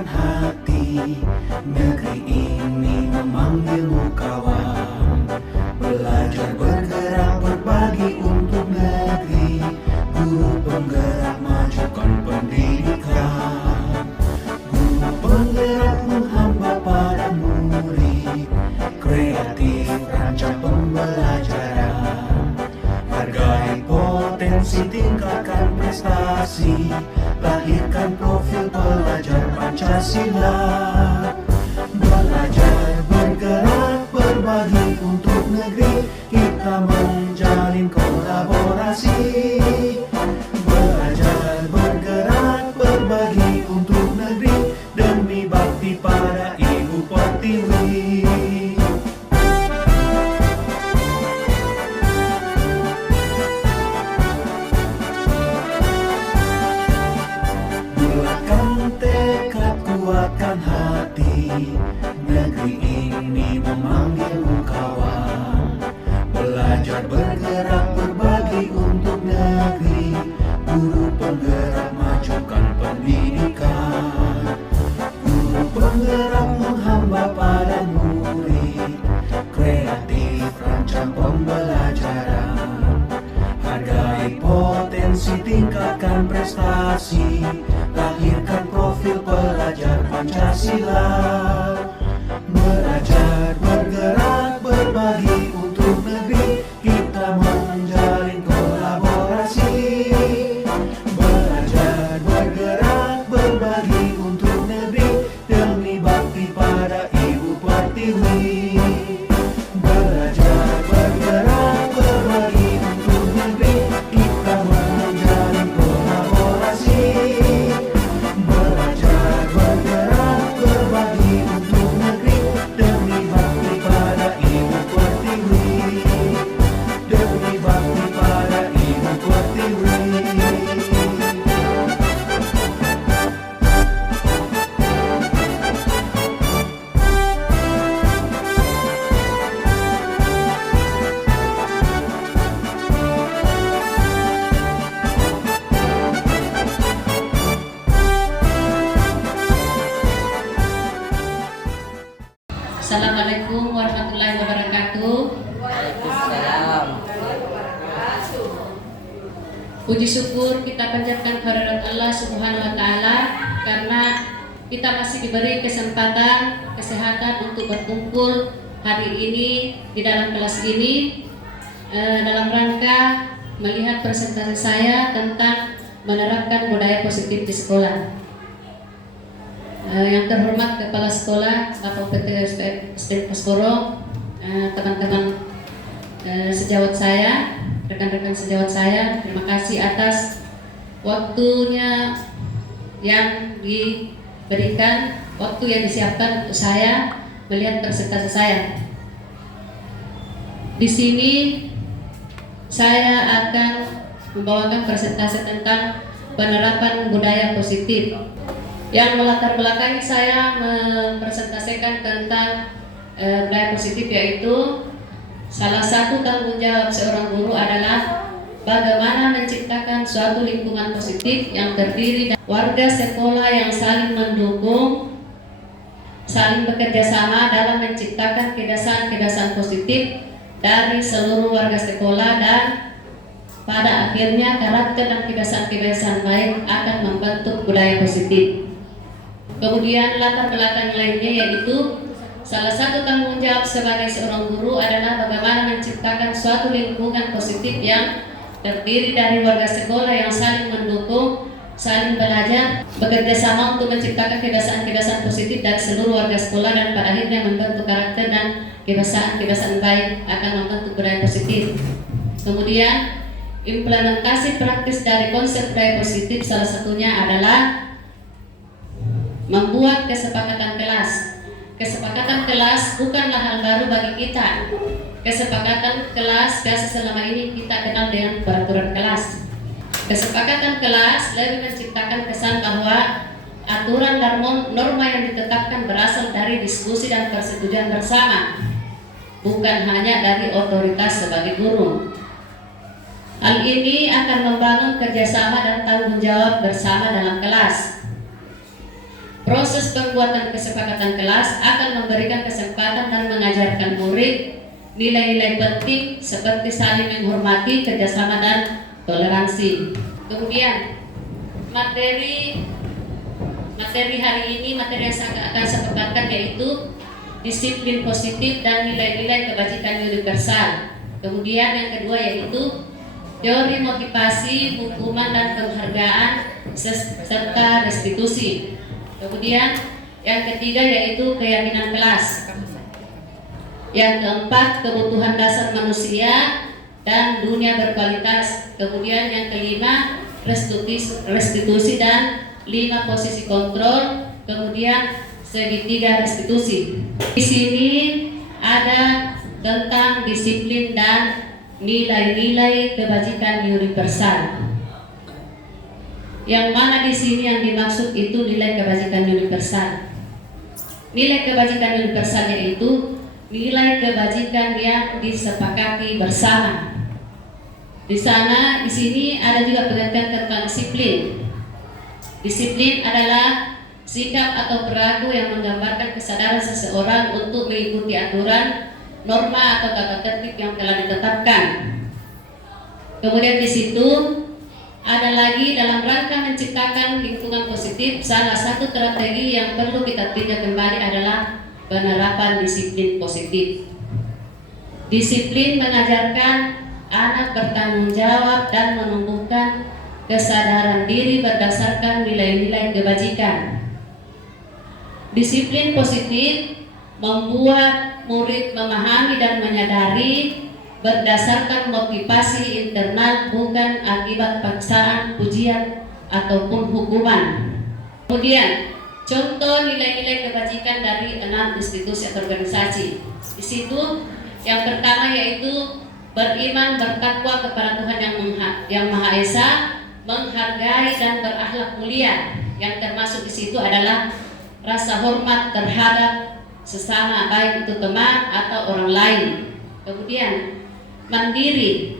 kuatkan hati, negeri ini memanggilmu kawan. Belajar bergerak berbagi untuk negeri, guru penggerak majukan pendidikan. Guru penggerak menghamba pada murid, kreatif rancang pembelajaran. Hargai potensi, tingkatkan prestasi, lahirkan profil pelajar Pancasila. Belajar bergerak berbagi untuk negeri, kita menjalin kolaborasi. Belajar bergerak berbagi untuk negeri, demi bakti pada Ibu Pertiwi. Bulatkan tekad, kuatkan hati, negeri ini memanggilmu kawan. Belajar bergerak berbagi untuk negeri, guru penggerak majukan pendidikan. Guru penggerak menghamba pada murid, kreatif rancang pembelajaran. Hargai potensi, tingkatkan prestasi, lahirkan profil pelajar Pancasila. Belajar bergerak berbagi untuk negeri, kita menjalin kolaborasi. Belajar bergerak berbagi untuk negeri, demi bakti pada Ibu Pertiwi. Belajar bergerak berbagi untuk negeri, kita menjalin kolaborasi. Belajar bergerak berbagi untuk negeri, demi bakti pada Ibu Pertiwi. Demi bakti pada Ibu Pertiwi. Assalamualaikum warahmatullahi wabarakatuh. Waalaikumsalam. Puji syukur kita panjatkan kehadirat Allah Subhanahu wa taala karena kita masih diberi kesempatan, kesehatan untuk berkumpul hari ini di dalam kelas ini dalam rangka melihat presentasi saya tentang menerapkan budaya positif di sekolah. Yang terhormat Kepala Sekolah Bapak PT SDN Poskoro, teman-teman sejawat saya, rekan-rekan sejawat saya, terima kasih atas waktunya yang diberikan, waktu yang disiapkan untuk saya melihat presentasi saya. Di sini saya akan membawakan presentasi tentang penerapan budaya positif. Yang melatar belakangi saya mempresentasikan tentang budaya positif, yaitu salah satu tanggung jawab seorang guru adalah bagaimana menciptakan suatu lingkungan positif yang terdiri dari warga sekolah yang saling mendukung, saling bekerja sama dalam menciptakan kebiasaan-kebiasaan positif dari seluruh warga sekolah, dan pada akhirnya karakter dan kebiasaan-kebiasaan baik akan membentuk budaya positif. Kemudian latar belakang lainnya yaitu salah satu tanggung jawab sebagai seorang guru adalah bagaimana menciptakan suatu lingkungan positif yang terdiri dari warga sekolah yang saling mendukung, saling belajar, bekerja sama untuk menciptakan kebiasaan-kebiasaan positif dari seluruh warga sekolah, dan pada akhirnya membentuk karakter dan kebiasaan-kebiasaan baik akan membentuk budaya positif. Kemudian implementasi praktis dari konsep budaya positif salah satunya adalah membuat kesepakatan kelas. Kesepakatan kelas bukanlah hal baru bagi kita. Kesepakatan kelas biasa selama ini kita kenal dengan peraturan kelas. Kesepakatan kelas lebih menciptakan kesan bahwa aturan dan norma yang ditetapkan berasal dari diskusi dan persetujuan bersama, bukan hanya dari otoritas sebagai guru. Hal ini akan membangun kerjasama dan tanggung jawab bersama dalam kelas. Proses pembuatan kesepakatan kelas akan memberikan kesempatan dan mengajarkan murid nilai-nilai penting seperti saling menghormati, kerjasama, dan toleransi. Kemudian materi hari ini, materi yang akan saya paparkan yaitu disiplin positif dan nilai-nilai kebajikan universal. Kemudian yang kedua yaitu teori motivasi, hukuman, dan penghargaan serta restitusi. Kemudian yang ketiga yaitu keyakinan kelas. Yang keempat kebutuhan dasar manusia dan dunia berkualitas. Kemudian yang kelima restitusi dan 5 posisi kontrol. Kemudian segitiga restitusi. Di sini ada tentang disiplin dan nilai-nilai kebajikan universal. Yang mana di sini yang dimaksud itu nilai kebajikan universal. Nilai kebajikan universal yaitu nilai kebajikan yang disepakati bersama. Di sini ada juga pengertian tentang disiplin. Disiplin adalah sikap atau perilaku yang menggambarkan kesadaran seseorang untuk mengikuti aturan, norma atau tata tertib yang telah ditetapkan. Kemudian di situ ada lagi dalam rangka menciptakan lingkungan positif, salah satu strategi yang perlu kita tinjau kembali adalah penerapan disiplin positif. Disiplin mengajarkan anak bertanggung jawab dan menumbuhkan kesadaran diri berdasarkan nilai-nilai kebajikan. Disiplin positif membuat murid memahami dan menyadari berdasarkan motivasi internal, bukan akibat paksaan, pujian, ataupun hukuman. Kemudian, contoh nilai-nilai kebajikan dari 6 institusi atau organisasi. Di situ, yang pertama yaitu beriman, bertakwa kepada Tuhan yang Maha Esa, menghargai dan berakhlak mulia. Yang termasuk di situ adalah rasa hormat terhadap sesama, baik itu teman atau orang lain. Kemudian mandiri,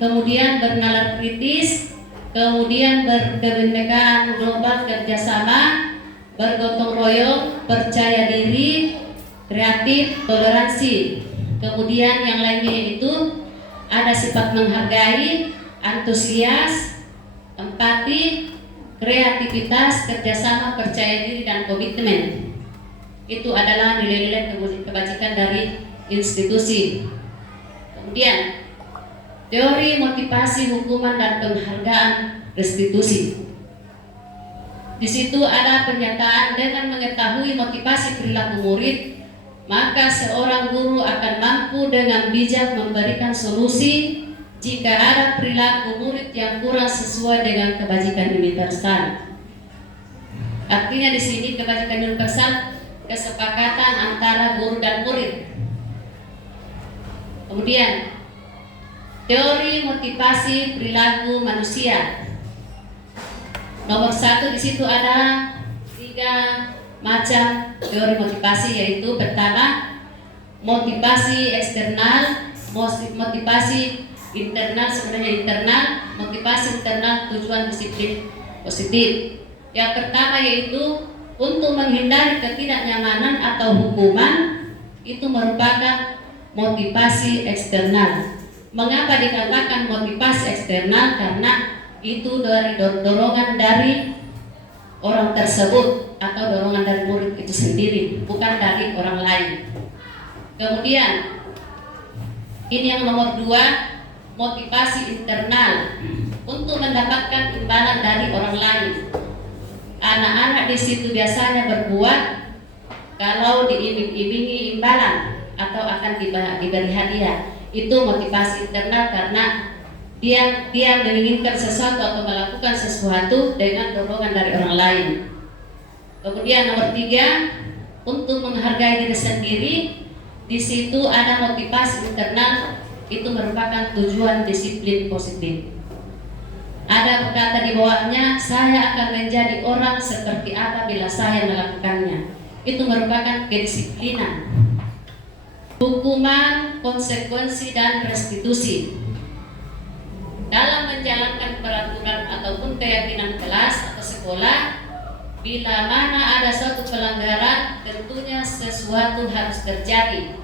kemudian bernalar kritis, kemudian berkebinekaan global, kerjasama, bergotong royong, percaya diri, kreatif, toleransi. Kemudian yang lainnya itu ada sifat menghargai, antusias, empati, kreativitas, kerjasama, percaya diri, dan komitmen. Itu adalah nilai-nilai kebajikan dari institusi. Kemudian teori motivasi, hukuman, dan penghargaan restitusi. Di situ ada pernyataan dengan mengetahui motivasi perilaku murid, maka seorang guru akan mampu dengan bijak memberikan solusi jika ada perilaku murid yang kurang sesuai dengan kebajikan universal. Artinya di sini kebajikan universal kesepakatan antara guru dan murid. Kemudian teori motivasi perilaku manusia. Nomor 1 di situ ada 3 macam teori motivasi, yaitu pertama motivasi eksternal, motivasi internal, sebenarnya internal, motivasi internal, tujuan disiplin positif. Yang pertama yaitu untuk menghindari ketidaknyamanan atau hukuman, itu merupakan motivasi eksternal. Mengapa dikatakan motivasi eksternal? Karena itu dari dorongan dari orang tersebut atau dorongan dari murid itu sendiri, bukan dari orang lain. Kemudian ini yang nomor 2, motivasi internal, untuk mendapatkan imbalan dari orang lain. Anak-anak di situ biasanya berbuat kalau diiming-imingi imbalan atau akan diberi hadiah. Itu motivasi internal karena dia menginginkan sesuatu atau melakukan sesuatu dengan dorongan dari orang lain. Kemudian nomor 3, untuk menghargai diri sendiri. Di situ ada motivasi internal, itu merupakan tujuan disiplin positif. Ada kata di bawahnya, saya akan menjadi orang seperti apa bila saya melakukannya. Itu merupakan kedisiplinan. Hukuman, konsekuensi, dan restitusi. Dalam menjalankan peraturan ataupun keyakinan kelas atau sekolah, Bila mana ada suatu pelanggaran, tentunya sesuatu harus terjadi.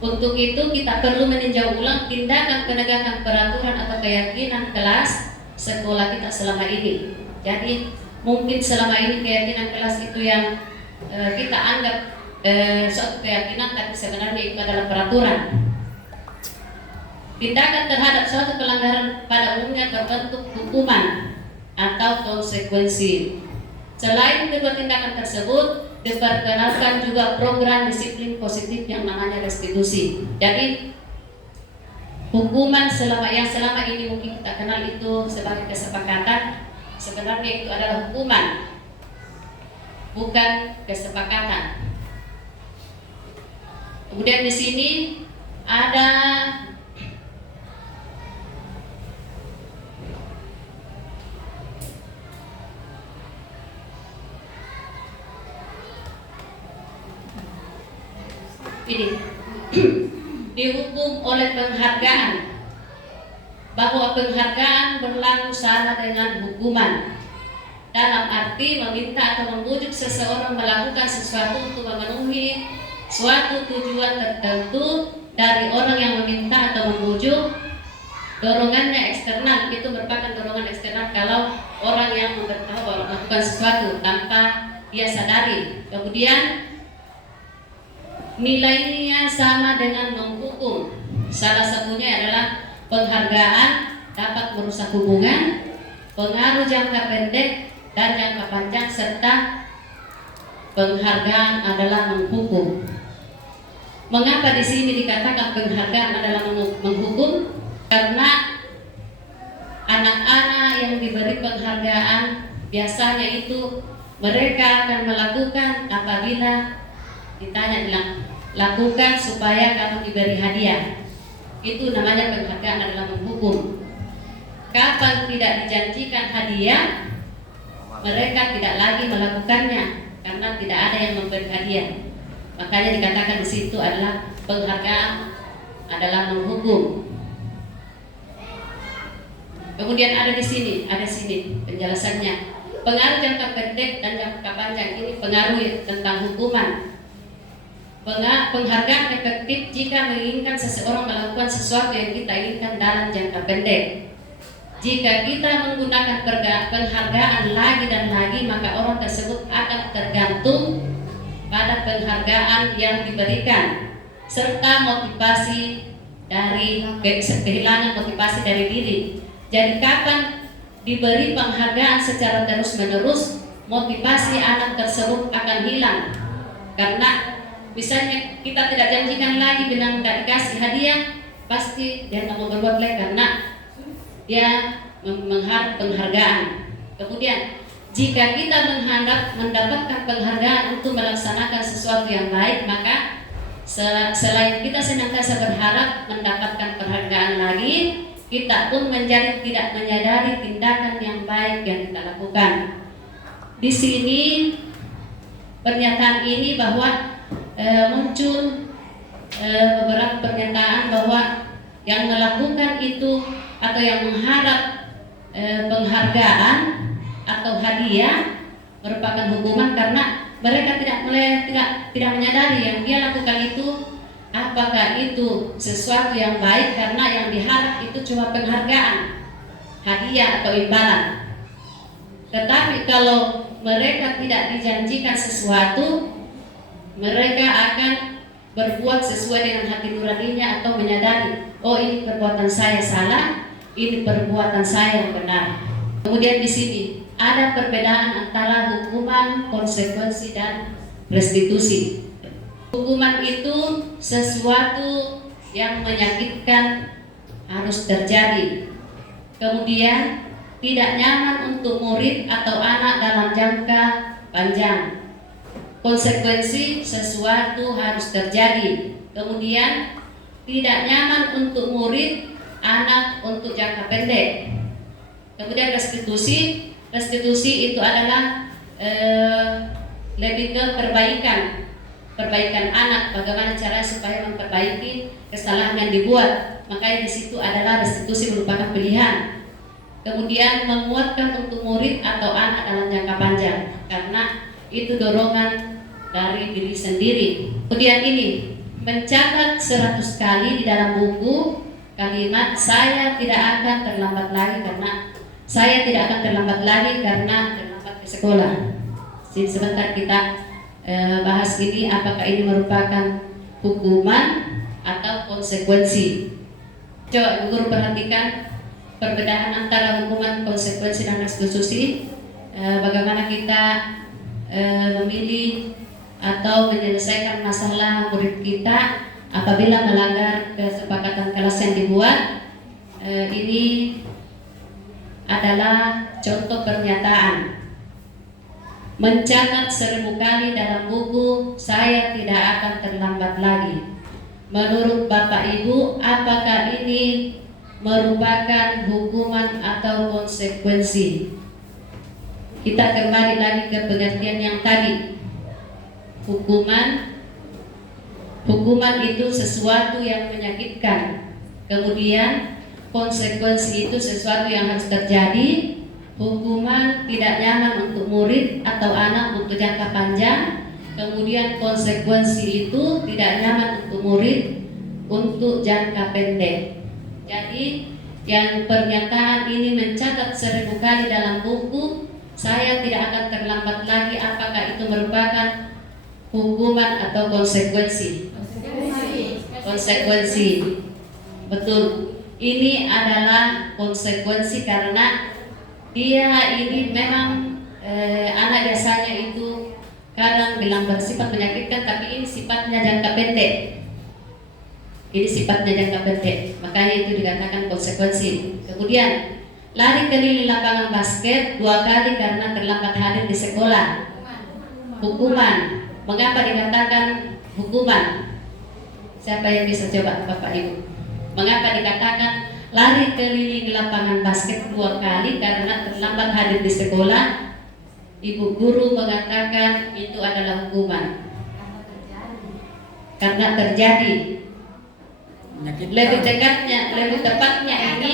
Untuk itu kita perlu meninjau ulang tindakan penegakan peraturan atau keyakinan kelas sekolah kita selama ini. Jadi mungkin selama ini keyakinan kelas itu yang kita anggap suatu keyakinan, tapi sebenarnya itu adalah peraturan. Tindakan terhadap suatu pelanggaran pada umumnya berbentuk hukuman atau konsekuensi. Selain kedua tindakan tersebut, diperkenalkan juga program disiplin positif yang namanya restitusi. Jadi hukuman selama ini mungkin kita kenal itu sebagai kesepakatan, sebenarnya itu adalah hukuman, bukan kesepakatan. Kemudian di sini ada ini dihukum oleh penghargaan, bahwa penghargaan berlaku sama dengan hukuman, dalam arti meminta atau membujuk seseorang melakukan sesuatu untuk memenuhi suatu tujuan tertentu dari orang yang meminta atau membujuk. Dorongannya eksternal, itu merupakan dorongan eksternal kalau orang yang memberitahu melakukan sesuatu tanpa dia sadari. Kemudian nilainya sama dengan menghukum. Salah satunya adalah penghargaan dapat merusak hubungan, pengaruh jangka pendek dan jangka panjang, serta penghargaan adalah menghukum. Mengapa di sini dikatakan penghargaan adalah menghukum? Karena anak-anak yang diberi penghargaan biasanya itu mereka akan melakukan apabila ditanya bilang lakukan supaya kamu diberi hadiah. Itu namanya penghargaan adalah menghukum. Kapan tidak dijanjikan hadiah, mereka tidak lagi melakukannya karena tidak ada yang memberi hadiah. Makanya dikatakan di situ adalah penghargaan adalah menghukum. Kemudian ada di sini penjelasannya. Pengaruh jangka pendek dan jangka panjang ini pengaruh tentang hukuman. Penghargaan efektif jika menginginkan seseorang melakukan sesuatu yang kita inginkan dalam jangka pendek. Jika kita menggunakan penghargaan lagi dan lagi, maka orang tersebut akan tergantung pada penghargaan yang diberikan, serta motivasi dari kehilangan motivasi dari diri. Jadi kapan diberi penghargaan secara terus-menerus, motivasi anak tersebut akan hilang. Karena misalnya kita tidak janjikan lagi bilang tidak dikasih hadiah, pasti dia mau berbuat lagi karena dia mengharap penghargaan. Kemudian jika kita mendapatkan penghargaan untuk melaksanakan sesuatu yang baik, maka selain kita senantiasa berharap mendapatkan penghargaan lagi, kita pun menjadi tidak menyadari tindakan yang baik yang kita lakukan. Di sini pernyataan ini bahwa muncul beberapa pernyataan bahwa yang melakukan itu atau yang mengharap penghargaan atau hadiah merupakan hukuman karena mereka tidak menyadari yang dia lakukan itu apakah itu sesuatu yang baik, karena yang diharap itu cuma penghargaan, hadiah atau imbalan. Tetapi kalau mereka tidak dijanjikan sesuatu, mereka akan berbuat sesuai dengan hati nuraninya atau menyadari, oh ini perbuatan saya salah, ini perbuatan saya yang benar. Kemudian di sini ada perbedaan antara hukuman, konsekuensi, dan restitusi. Hukuman itu sesuatu yang menyakitkan harus terjadi. Kemudian tidak nyaman untuk murid atau anak dalam jangka panjang. Konsekuensi sesuatu harus terjadi. Kemudian tidak nyaman untuk murid, anak untuk jangka pendek. Kemudian restitusi itu adalah lebih ke perbaikan anak, bagaimana cara supaya memperbaiki kesalahan yang dibuat. Makanya di situ adalah restitusi merupakan pilihan. Kemudian menguatkan untuk murid atau anak dalam jangka panjang, karena itu dorongan dari diri sendiri. Kemudian ini mencatat 100 kali di dalam buku kalimat saya tidak akan terlambat lagi karena saya tidak akan terlambat lagi karena terlambat ke sekolah. Sebentar kita bahas ini, apakah ini merupakan hukuman atau konsekuensi. Coba Ibu Guru perhatikan perbedaan antara hukuman, konsekuensi, dan restitusi. Bagaimana kita memilih atau menyelesaikan masalah murid kita apabila melanggar kesepakatan kelas yang dibuat. Ini adalah contoh pernyataan. Mencatat 1000 kali dalam buku, saya tidak akan terlambat lagi. Menurut Bapak Ibu, apakah ini merupakan hukuman atau konsekuensi? Kita kembali lagi ke pengertian yang tadi. Hukuman itu sesuatu yang menyakitkan. Kemudian konsekuensi itu sesuatu yang harus terjadi. Hukuman tidak nyaman untuk murid atau anak untuk jangka panjang. Kemudian konsekuensi itu tidak nyaman untuk murid untuk jangka pendek. Jadi yang pernyataan ini mencatat 1000 kali dalam buku, saya tidak akan terlambat lagi, apakah itu merupakan hukuman atau konsekuensi? Konsekuensi. Betul. Ini adalah konsekuensi karena dia ini memang anak biasanya itu kadang bilang bersifat menyakitkan, tapi ini sifatnya jangka pendek. Ini sifatnya jangka pendek, makanya itu dikatakan konsekuensi. Kemudian lari keliling lapangan basket 2 kali karena terlambat hadir di sekolah. Hukuman. Mengapa dikatakan hukuman? Siapa yang bisa coba, Bapak Ibu? Mengapa dikatakan lari keliling lapangan basket 2 kali karena terlambat hadir di sekolah? Ibu guru mengatakan itu adalah hukuman. Karena terjadi. Lebih tepatnya ini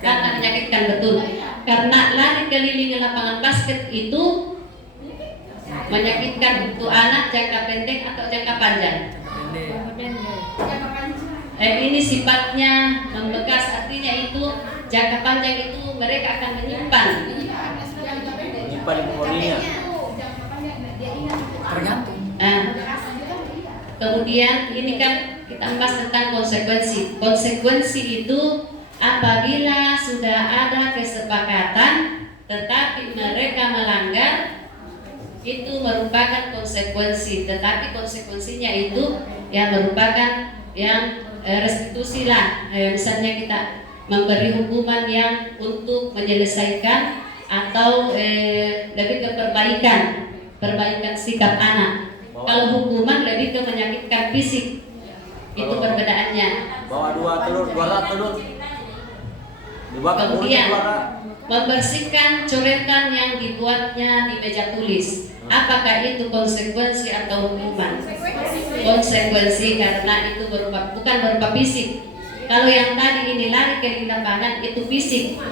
karena menyakitkan, betul. Karena lari keliling lapangan basket itu menyakitkan untuk anak jangka pendek atau jangka panjang. Ini sifatnya membekas, artinya itu jangka panjang itu mereka akan menyimpan memorinya. Tergantung. Kemudian ini kan kita bahas tentang konsekuensi. Konsekuensi itu apabila sudah ada kesepakatan tetapi mereka melanggar, itu merupakan konsekuensi. Tetapi konsekuensinya itu yang merupakan yang restitusi lah. Misalnya kita memberi hukuman yang untuk menyelesaikan atau lebih ke perbaikan sikap anak. Kalau hukuman lebih ke menyakitkan fisik. Itu perbedaannya. Bawa 2 telur. Kemudian membersihkan coretan yang dibuatnya di meja tulis. Apakah itu konsekuensi atau hukuman? Konsekuensi, karena itu bukan berupa fisik. Kalau yang tadi ini lari ke lapangan itu fisik.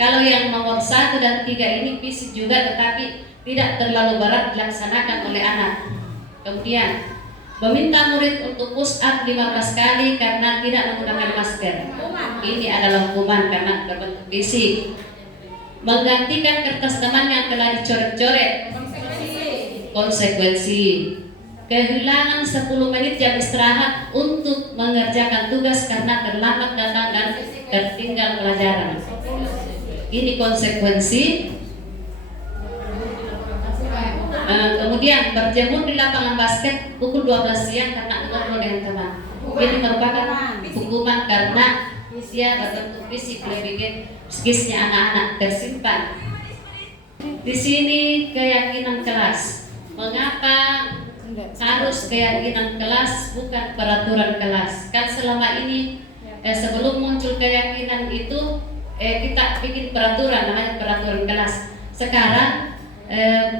Kalau yang nomor 1 dan 3 ini fisik juga, tetapi tidak terlalu berat dilaksanakan oleh anak. Kemudian meminta murid untuk push up 15 kali karena tidak menggunakan masker. Ini adalah hukuman karena berbentuk fisik. Menggantikan kertas teman yang telah dicoret-coret. Konsekuensi. Kehilangan 10 menit jam istirahat untuk mengerjakan tugas karena terlambat datang dan tertinggal pelajaran. Ini konsekuensi. Kemudian berjemur di lapangan basket pukul 12 siang karena ngobrol dengan teman. Ini merupakan hukuman karena dia berbentuk fisik, lebih bikin psikisnya anak-anak tersimpan. Di sini keyakinan kelas. Mengapa harus keyakinan kelas bukan peraturan kelas? Kan selama ini sebelum muncul keyakinan itu kita bikin peraturan, namanya peraturan kelas. Sekarang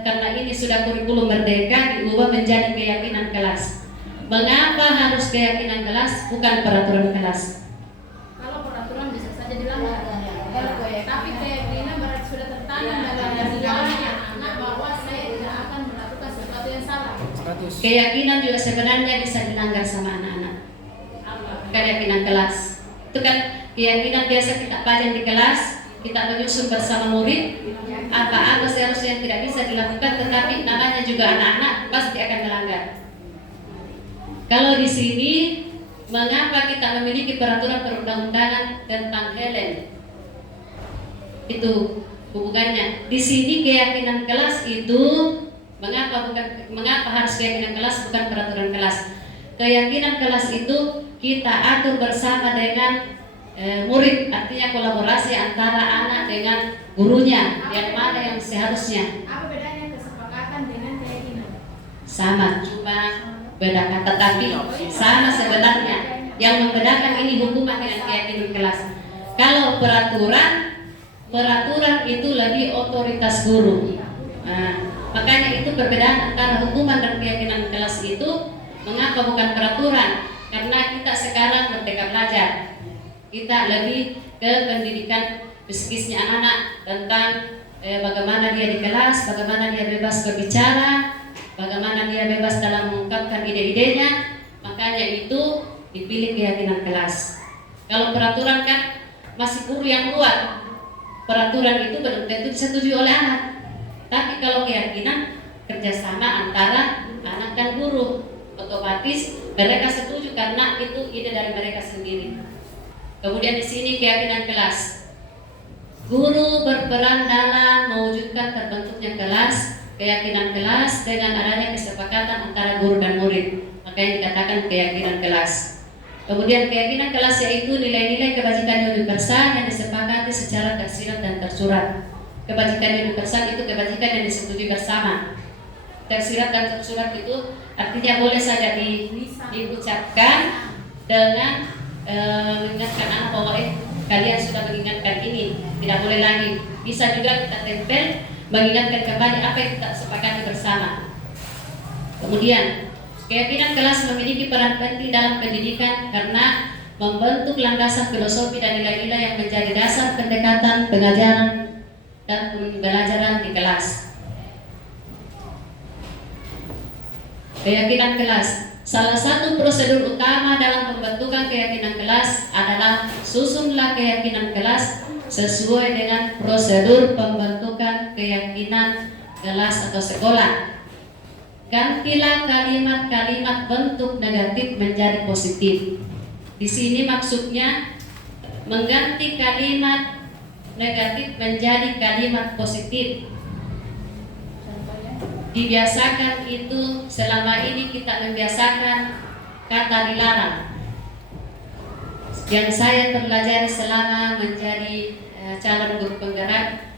karena ini sudah kurikulum merdeka diubah menjadi keyakinan kelas. Mengapa harus keyakinan kelas bukan peraturan kelas? Kalau peraturan bisa saja dilanggar. Tapi keyakinan berarti sudah tertanam dalam jiwanya anak bahwa saya tidak akan melakukan sesuatu yang salah. Keyakinan juga sebenarnya bisa dilanggar sama anak-anak. Keyakinan kelas itu kan keyakinan biasa kita pelajari di kelas, kita menyusun bersama murid apa-apa seharusnya yang tidak bisa dilakukan, tetapi namanya juga anak-anak pasti akan melanggar. Kalau di sini, mengapa kita memiliki peraturan perundang-undangan tentang Helen? Itu hubungannya. Di sini keyakinan kelas itu mengapa harus keyakinan kelas bukan peraturan kelas? Keyakinan kelas itu kita atur bersama dengan murid, artinya kolaborasi antara anak dengan gurunya, yang mana yang seharusnya. Apa bedanya kesepakatan dengan keyakinan? Sama, cuma beda kata tapi sama sebenarnya. Yang membedakan ini hubungan dengan keyakinan kelas. Kalau peraturan itu lebih otoritas guru. Nah, makanya itu perbedaan antara hukuman dan keyakinan kelas itu. Mengapa bukan peraturan? Karena kita sekarang merdeka belajar. Kita lebih ke pendidikan psikisnya anak-anak tentang bagaimana dia di kelas, bagaimana dia bebas berbicara, bagaimana dia bebas dalam mengungkapkan ide-idenya. Makanya itu dipilih keyakinan kelas. Kalau peraturan kan masih guru yang buat. Peraturan itu belum tentu disetujui oleh anak. Tapi kalau keyakinan kerjasama antara anak dan guru, otomatis mereka setuju karena itu ide dari mereka sendiri. Kemudian di sini keyakinan kelas. Guru berperan dalam mewujudkan terbentuknya kelas, keyakinan kelas dengan adanya kesepakatan antara guru dan murid. Makanya dikatakan keyakinan kelas. Kemudian keyakinan kelas yaitu nilai-nilai kebajikan universal yang disepakati secara tersirat dan tersurat. Kebajikan universal itu kebajikan yang disetujui bersama. Tersirat dan tersurat itu artinya boleh saja diucapkan dengan mengingatkan anak bahwa kalian sudah mengingatkan ini, tidak boleh lagi. Bisa juga kita tempel mengingatkan kembali apa yang kita sepakati bersama. Kemudian keyakinan kelas memiliki peran penting dalam pendidikan karena membentuk landasan filosofi dan nilai-nilai yang menjadi dasar pendekatan pengajaran dan pembelajaran di kelas. Keyakinan kelas. Salah satu prosedur utama dalam pembentukan keyakinan kelas adalah susunlah keyakinan kelas sesuai dengan prosedur pembentukan keyakinan kelas atau sekolah. Gantilah kalimat-kalimat bentuk negatif menjadi positif. Di sini maksudnya mengganti kalimat negatif menjadi kalimat positif. Dibiasakan itu, selama ini kita membiasakan kata dilarang. Yang saya pelajari selama menjadi calon guru penggerak,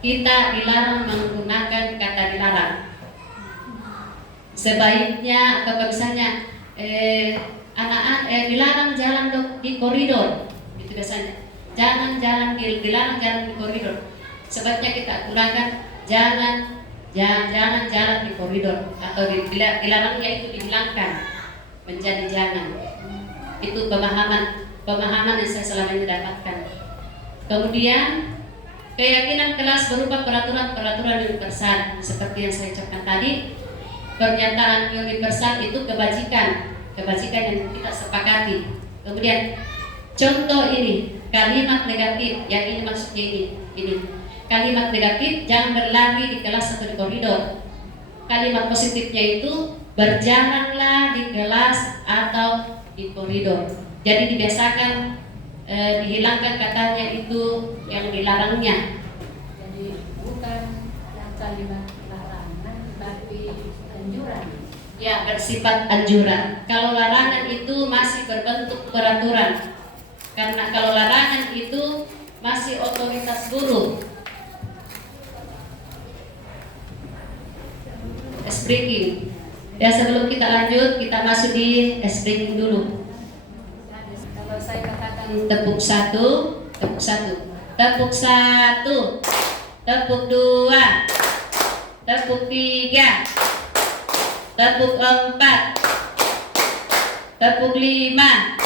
kita dilarang menggunakan kata dilarang. Sebaiknya atau misalnya anak-anak dilarang jalan di koridor, itu biasanya. Jangan dilarang jalan di koridor. Sebaiknya kita gunakan jangan jalan di koridor, atau dilarangnya itu dihilangkan menjadi jangan. Itu pemahaman yang saya selama ini dapatkan. Kemudian keyakinan kelas berupa peraturan universal seperti yang saya ucapkan tadi. Pernyataan universal itu kebajikan yang kita sepakati. Kemudian contoh ini kalimat negatif, yang ini maksudnya ini. Kalimat negatif jangan berlari di kelas atau di koridor. Kalimat positifnya itu berjalanlah di kelas atau di koridor. Jadi dibiasakan dihilangkan katanya itu yang dilarangnya. Jadi bukan yang kalimat larangan tapi anjuran. Ya, bersifat anjuran. Kalau larangan itu masih berbentuk peraturan. Karena kalau larangan itu masih otoritas guru. Breaking. Ya, sebelum kita lanjut, kita masuk di breaking dulu. Kalau saya katakan Tepuk satu, tepuk satu, tepuk dua, tepuk tiga, tepuk empat, tepuk lima.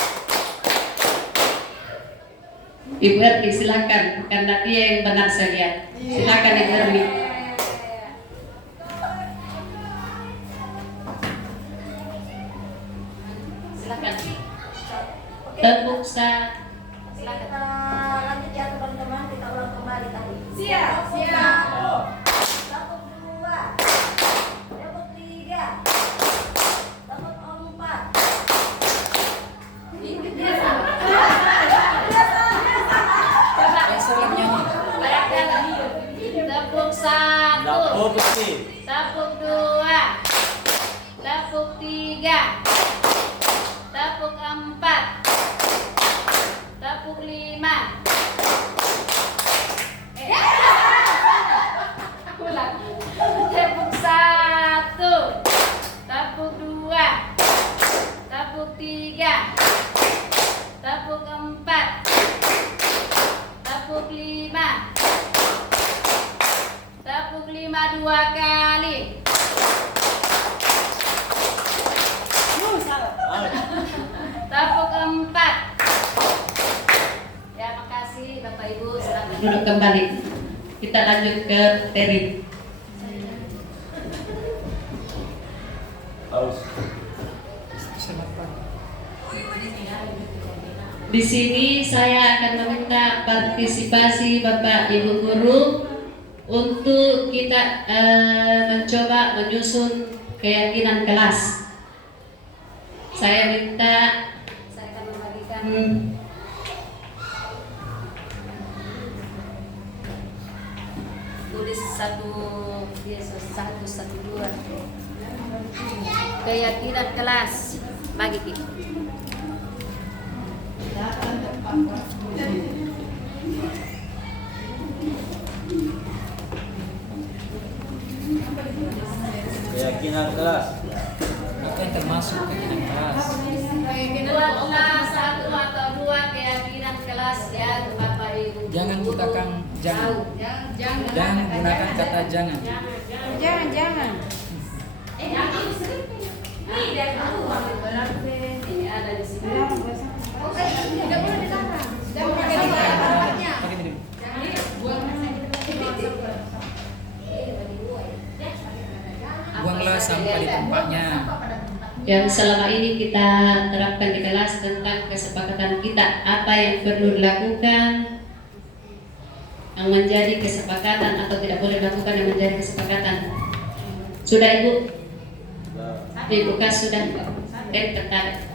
Ibu Erni silakan, karena dia yang benar saya lihat. Silakan Ibu Erni. Silakan. Tepuk sa. Kita lanjut ya teman-teman, kita ulang kembali tadi. Siap, siap. Tepuk 2, tepuk 3, tepuk 4. Tepuk 1, tepuk 2, tepuk 3, tepuk 4, tepuk 5. Ulang. Tepuk 1, tepuk 2, tepuk 3, tepuk 4, tepuk 5. Tepuk 5 2 kali. Tepuk 4. Ya, makasih Bapak Ibu. Silakan. Duduk kembali. Kita lanjut ke Terry. Di sini saya akan meminta partisipasi Bapak Ibu guru untuk kita mencoba menyusun keyakinan kelas. Saya minta Saya akan membagikan tulis 1 1 2 keyakinan kelas bagi kita. Keyakinan kelas. Bukan termasuk keyakinan kelas. Buatlah 1 atau 2 keyakinan kelas ya Bapak Ibu. Jangan gunakan jangan. Dan gunakan kata jangan. Jangan. Ini dari dulu berarti ini ada di sini. Tidak boleh dilarang. Jangan pakai di tempatnya. Pakai ini. Buanglah sampah di tempatnya. yang selama ini kita terapkan di kelas tentang kesepakatan kita, apa yang perlu dilakukan, yang menjadi kesepakatan atau tidak boleh dilakukan yang menjadi kesepakatan. Sudah Ibu? Ibu Kas sudah tertarik.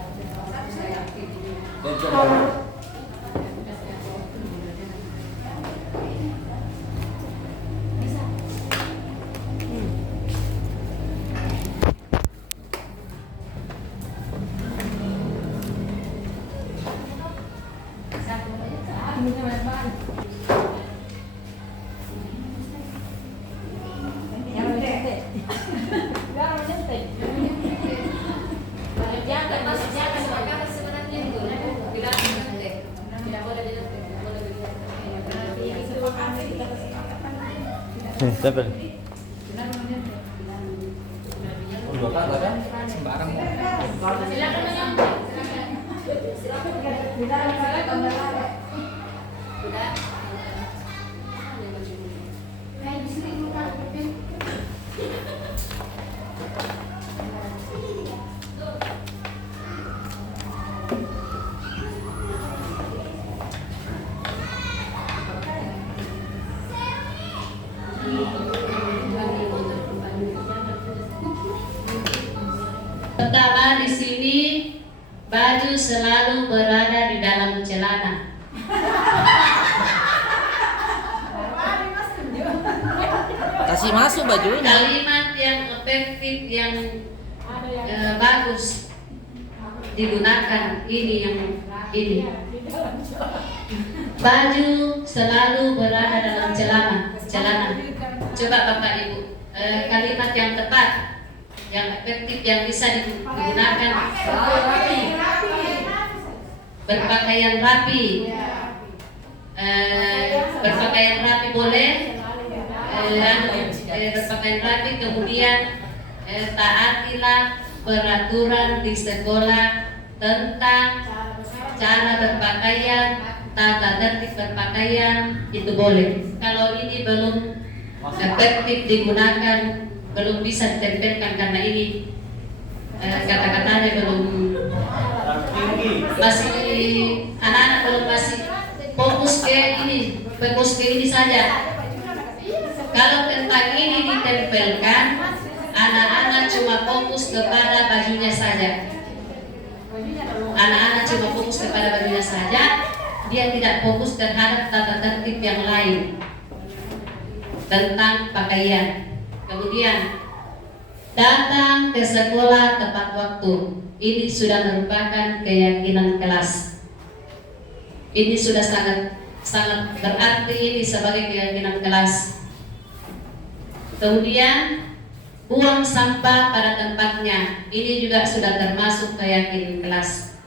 Jangan masuk jangan kesepakatan sebenarnya itu. Tidak boleh. Tidak boleh diletek. Tidak boleh diletek. Siapa? Dua kata kan? Sembarang mau. Silakan menyampaikan. Sudah. Pertama di sini baju selalu berada di dalam celana. Kasih masuk bajunya. Kalimat yang efektif yang bagus digunakan ini yang ini. Baju selalu berada dalam celana. Coba Bapak Ibu, kalimat yang tepat, yang efektif yang bisa digunakan. Berpakaian rapi. Berpakaian rapi boleh. Berpakaian rapi, kemudian taatilah peraturan di sekolah tentang cara berpakaian tata tertib berpakaian itu boleh. Kalau ini belum efektif digunakan, belum bisa ditempelkan karena ini kata-katanya belum masih anak-anak belum masih fokus ke ini saja. Kalau tentang ini ditempelkan, anak-anak cuma fokus kepada bajunya saja. Anak-anak cuma fokus kepada bajunya saja, dia tidak fokus terhadap tata tertib yang lain tentang pakaian. Kemudian datang ke sekolah tepat waktu. Ini sudah merupakan keyakinan kelas. Ini sudah sangat berarti ini sebagai keyakinan kelas. Kemudian buang sampah pada tempatnya. Ini juga sudah termasuk keyakinan kelas.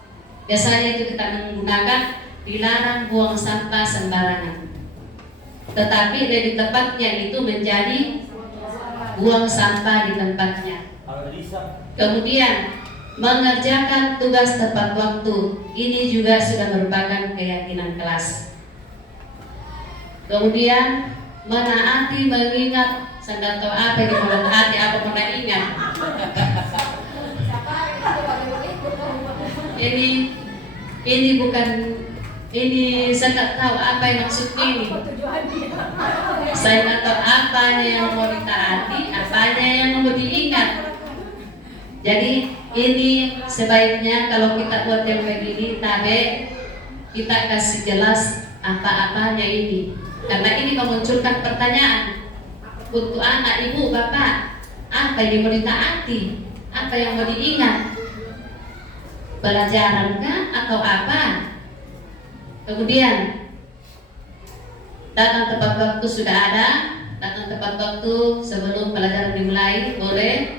Biasanya itu kita menggunakan dilarang buang sampah sembarangan. Tetapi lebih tepatnya itu menjadi buang sampah di tempatnya. Kemudian mengerjakan tugas tepat waktu. Ini juga sudah merupakan keyakinan kelas. Kemudian menaati mengingat. Sedang tahu apa yang menaati, apa pernah ingat. Ini bukan, ini saya tak tahu apa yang maksud ini. Saya tak tahu apanya yang mau ditaati, apanya yang mau diingat. Jadi ini sebaiknya kalau kita buat yang begini, tapi kita kasih jelas apa-apanya ini. Karena ini memunculkan pertanyaan untuk anak, ibu, bapak, apa yang mau ditaati, apa yang mau diingat, pelajaran kah atau apa? Kemudian datang tepat waktu sudah ada, datang tepat waktu sebelum pelajaran dimulai boleh.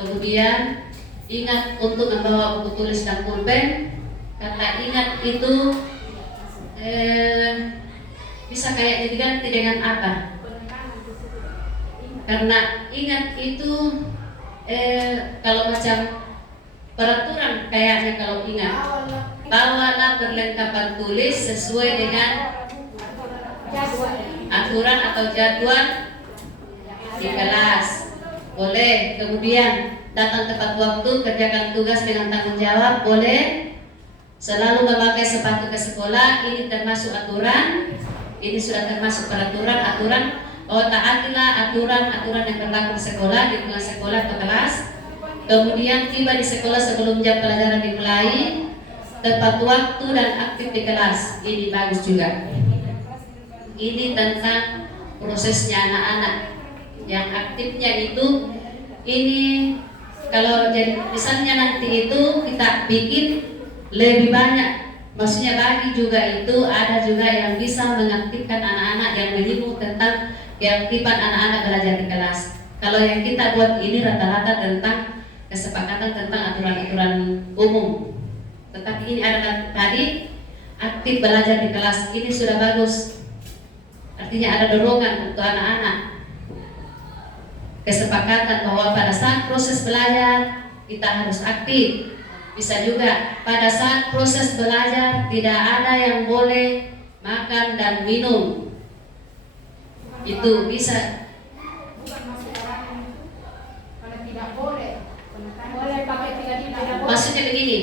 Kemudian ingat untuk membawa buku tulis dan pulpen. Kata ingat itu bisa kayak diganti dengan apa? Karena ingat itu kalau macam peraturan kayaknya kalau ingat, bawalah perlengkapan tulis sesuai dengan aturan atau jadwal di kelas. Boleh. Kemudian datang tepat waktu, kerjakan tugas dengan tanggung jawab. Boleh. Selalu memakai sepatu ke sekolah. Ini termasuk aturan. Ini sudah termasuk peraturan. Taatilah aturan-aturan yang berlaku di sekolah, di lingkungan sekolah atau kelas. Kemudian tiba di sekolah sebelum jam pelajaran dimulai, tepat waktu dan aktif di kelas. Ini bagus juga. Ini tentang prosesnya anak-anak. Yang aktifnya itu, ini kalau jadi misalnya nanti itu kita bikin lebih banyak. Maksudnya bagi juga itu ada juga yang bisa mengaktifkan anak-anak yang menyinggung tentang keaktifan anak-anak belajar di kelas. Kalau yang kita buat ini rata-rata tentang kesepakatan tentang aturan-aturan umum. Tetapi ini ada tadi aktif belajar di kelas, ini sudah bagus. Artinya ada dorongan untuk anak-anak. Kesepakatan bahwa pada saat proses belajar kita harus aktif. Bisa juga pada saat proses belajar tidak ada yang boleh makan dan minum. Itu bisa. Maksudnya begini,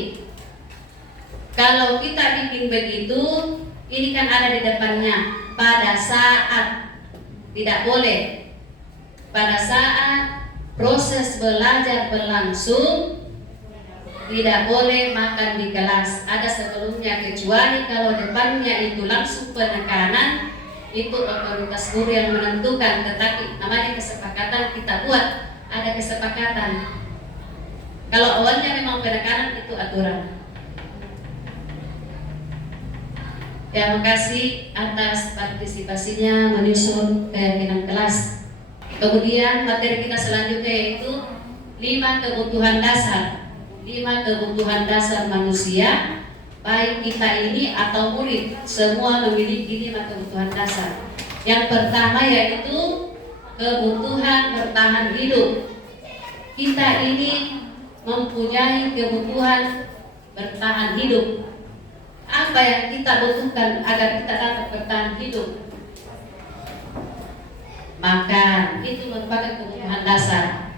kalau kita bikin begitu, ini kan ada di depannya. Pada saat tidak boleh. Pada saat proses belajar berlangsung, tidak boleh makan di kelas. Ada sebelumnya, kecuali kalau depannya itu langsung penekanan, itu otoritas guru yang menentukan. Tetapi namanya kesepakatan kita buat, ada kesepakatan. Kalau awalnya memang penekanan, itu aturan. Terima kasih atas partisipasinya menyusun keyakinan kelas. Kemudian materi kita selanjutnya yaitu 5 kebutuhan dasar. 5 kebutuhan dasar manusia, baik kita ini atau murid, semua memiliki 5 kebutuhan dasar. Yang pertama yaitu kebutuhan bertahan hidup. Kita ini mempunyai kebutuhan bertahan hidup. apa yang kita butuhkan agar kita dapat bertahan hidup. Makan itu merupakan kebutuhan dasar.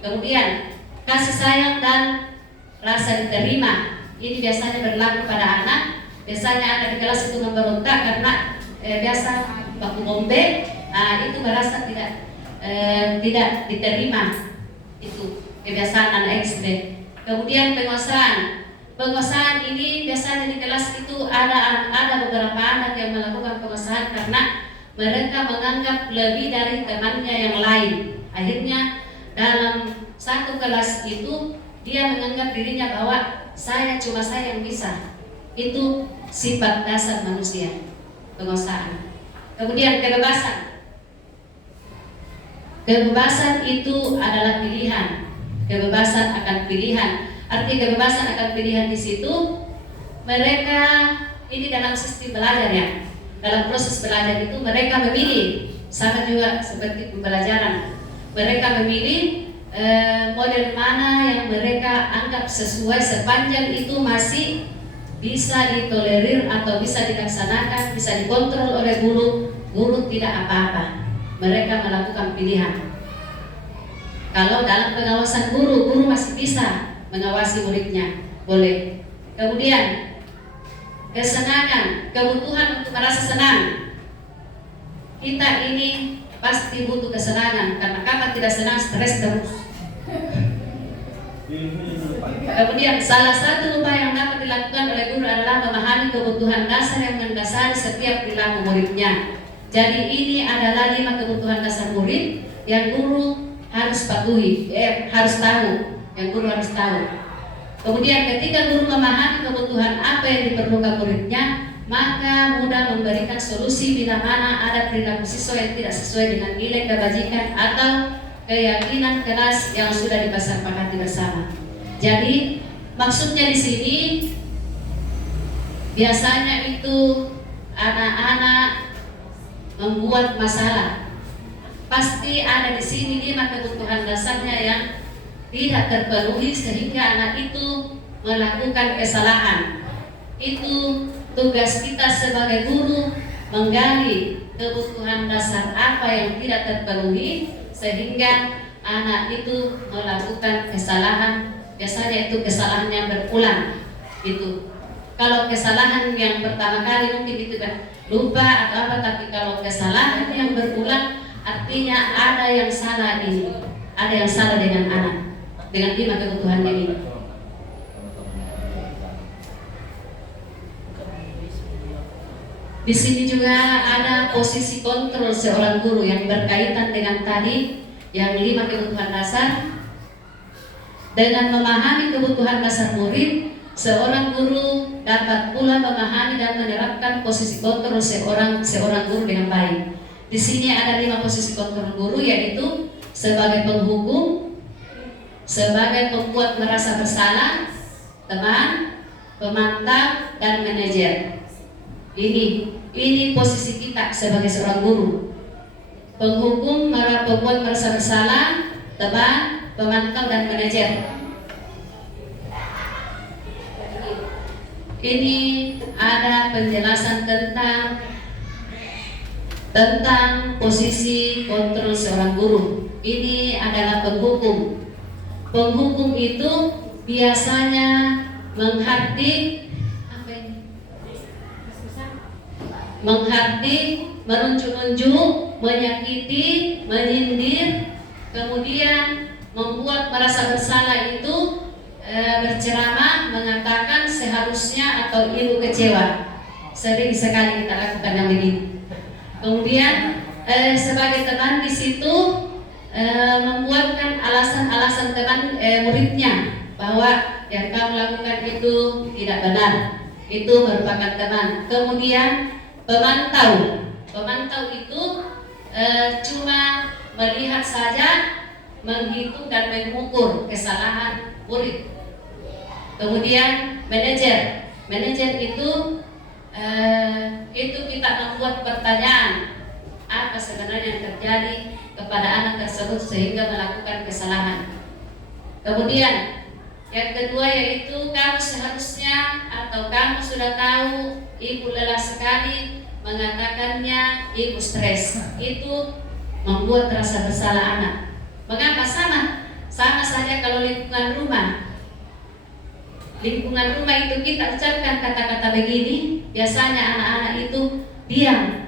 Kemudian kasih sayang dan rasa diterima ini biasanya berlaku pada anak. Biasanya anak di kelas itu memberontak karena biasa baku bombe, itu merasa tidak diterima. Itu kebiasaan anak SD. Kemudian penguasaan ini biasanya di kelas itu ada beberapa anak yang melakukan penguasaan karena mereka menganggap lebih dari temannya yang lain. Akhirnya dalam satu kelas itu dia menganggap dirinya bahwa cuma saya yang bisa. Itu sifat dasar manusia, penguasaan. Kemudian kebebasan. Kebebasan itu adalah pilihan. Kebebasan akan pilihan. Arti kebebasan akan pilihan di situ mereka ini dalam sistem belajar ya. Dalam proses belajar itu mereka memilih, sama juga seperti pembelajaran. Mereka memilih model mana yang mereka anggap sesuai sepanjang itu masih bisa ditolerir atau bisa dilaksanakan, bisa dikontrol oleh guru. Guru tidak apa-apa. Mereka melakukan pilihan. Kalau dalam pengawasan guru masih bisa mengawasi muridnya, boleh. Kemudian kesenangan, kebutuhan untuk merasa senang. Kita ini pasti butuh kesenangan, karena kapan tidak senang stres terus. Kemudian salah satu upaya yang dapat dilakukan oleh guru adalah memahami kebutuhan dasar yang mendasari setiap perilaku muridnya. Jadi ini adalah 5 kebutuhan dasar murid yang guru harus patuhi, harus tahu, yang guru harus tahu. Kemudian ketika guru memahami kebutuhan apa yang diperlukan muridnya, maka mudah memberikan solusi bila mana ada perilaku siswa yang tidak sesuai dengan nilai kebajikan atau keyakinan kelas yang sudah disepakati bersama. Jadi maksudnya di sini biasanya itu anak-anak membuat masalah. Pasti ada di sini 5 kebutuhan dasarnya yang tidak terpenuhi sehingga anak itu melakukan kesalahan. Itu tugas kita sebagai guru, menggali kebutuhan dasar apa yang tidak terpenuhi sehingga anak itu melakukan kesalahan. Biasanya itu kesalahan yang berulang. Itu kalau kesalahan yang pertama kali mungkin itu kan lupa atau apa, tapi kalau kesalahan yang berulang artinya ada yang salah ini, ada yang salah dengan anak, dengan 5 kebutuhan ini. Di sini juga ada posisi kontrol seorang guru yang berkaitan dengan tadi yang 5 kebutuhan dasar. Dengan memahami kebutuhan dasar murid, seorang guru dapat pula memahami dan menerapkan posisi kontrol seorang guru dengan baik. Di sini ada 5 posisi kontrol guru, yaitu sebagai penghukum, sebagai pembuat merasa bersalah, teman, pemantau, dan manajer. Ini posisi kita sebagai seorang guru. Penghukum, pembuat merasa bersalah, teman, pemantau, dan manajer. Ini ada penjelasan tentang posisi kontrol seorang guru. Ini adalah penghukum. Penghukum itu biasanya menghardik, menunjuk-nunjuk, menyakiti, menyindir, kemudian membuat merasa bersalah itu, berceramah mengatakan seharusnya atau ibu kecewa. Sering sekali kita lakukan yang begini. Kemudian sebagai teman di situ membuatkan alasan-alasan teman muridnya bahwa yang kamu lakukan itu tidak benar, itu merupakan teman. Kemudian pemantau itu cuma melihat saja, menghitung dan mengukur kesalahan murid. Kemudian manajer itu kita membuat pertanyaan apa sebenarnya yang terjadi kepada anak tersebut sehingga melakukan kesalahan. Kemudian Yang kedua yaitu kamu seharusnya atau kamu sudah tahu ibu lelah sekali mengatakannya ibu stres. Itu membuat rasa bersalah anak. Mengapa sama? Sama saja kalau lingkungan rumah. Lingkungan rumah itu kita ucapkan kata-kata begini, biasanya anak-anak itu diam.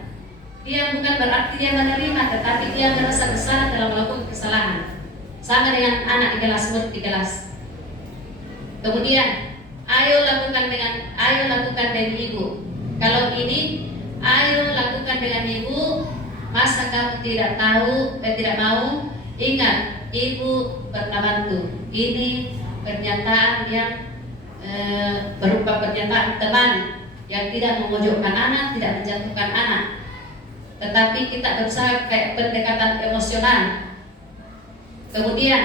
Diam bukan berarti dia menerima, tetapi dia merasa bersalah dalam melakukan kesalahan. Sama dengan anak di kelas, murid di kelas. Kemudian, ayo lakukan dengan ibu. Kalau ini, ayo lakukan dengan ibu. Masa kamu tidak mau? Ingat, ibu pernah bantu. Ini pernyataan yang berupa pernyataan teman yang tidak memojokkan anak, tidak menjatuhkan anak. Tetapi kita berusaha kayak pendekatan emosional. Kemudian,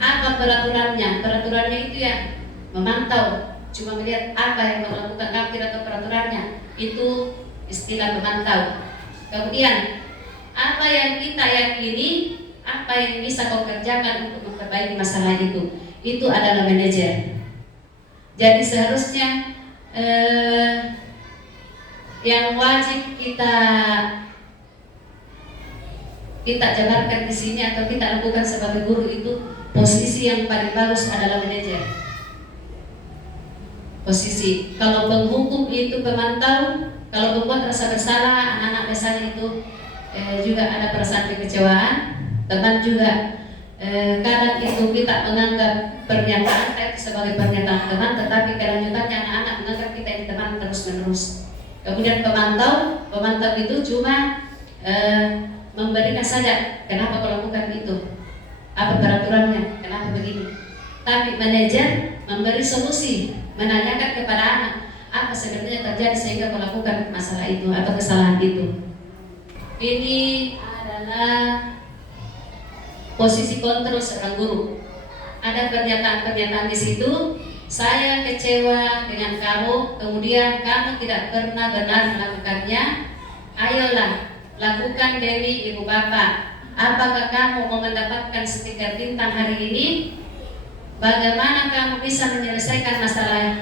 apa peraturannya? Peraturannya itu ya memantau, cuma melihat apa yang melakukan, kamu tidak tahu peraturannya. Itu istilah memantau. Kemudian, apa yang kita yakini, apa yang bisa kau kerjakan untuk memperbaiki masalah itu adalah manajer. Jadi seharusnya yang wajib kita jabarkan di sini atau kita lakukan sebagai guru itu posisi yang paling bagus adalah manajer. Posisi. Kalau penghukum itu pemantau, kalau membuat rasa bersalah, anak-anak biasanya itu juga ada perasaan kekecewaan. Teman juga kadang itu kita menganggap pernyataan itu sebagai pernyataan teman, tetapi kelanjutannya anak-anak menganggap kita ini teman terus-menerus. Kemudian pemantau itu cuma memberikan saja, kenapa kau lakukan itu, apa peraturannya, kenapa begini. Tapi manajer memberi solusi, menanyakan kepada anak apa sebenarnya terjadi sehingga kau lakukan masalah itu atau kesalahan itu. Ini adalah posisi kontrol seorang guru. Ada pernyataan-pernyataan di situ, saya kecewa dengan kamu, kemudian kamu tidak pernah benar melakukannya. Ayolah, lakukan demi ibu bapak. Apakah kamu mau mendapatkan stiker bintang hari ini? Bagaimana kamu bisa menyelesaikan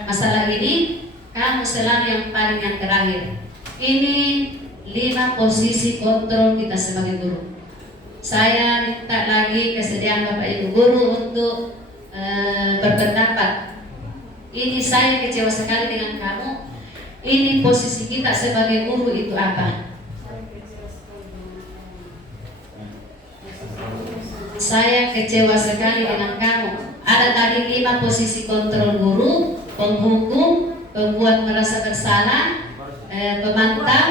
masalah ini? Kamu selalu yang paling yang terakhir. Ini 5 posisi kontrol kita sebagai guru. Saya minta lagi kesediaan Bapak Ibu guru untuk berpendapat. Ini saya kecewa sekali dengan kamu. Ini posisi kita sebagai guru itu apa? Saya kecewa sekali dengan kamu. Ada tadi 5 posisi kontrol guru: penghukum, pembuat merasa bersalah, pemantau,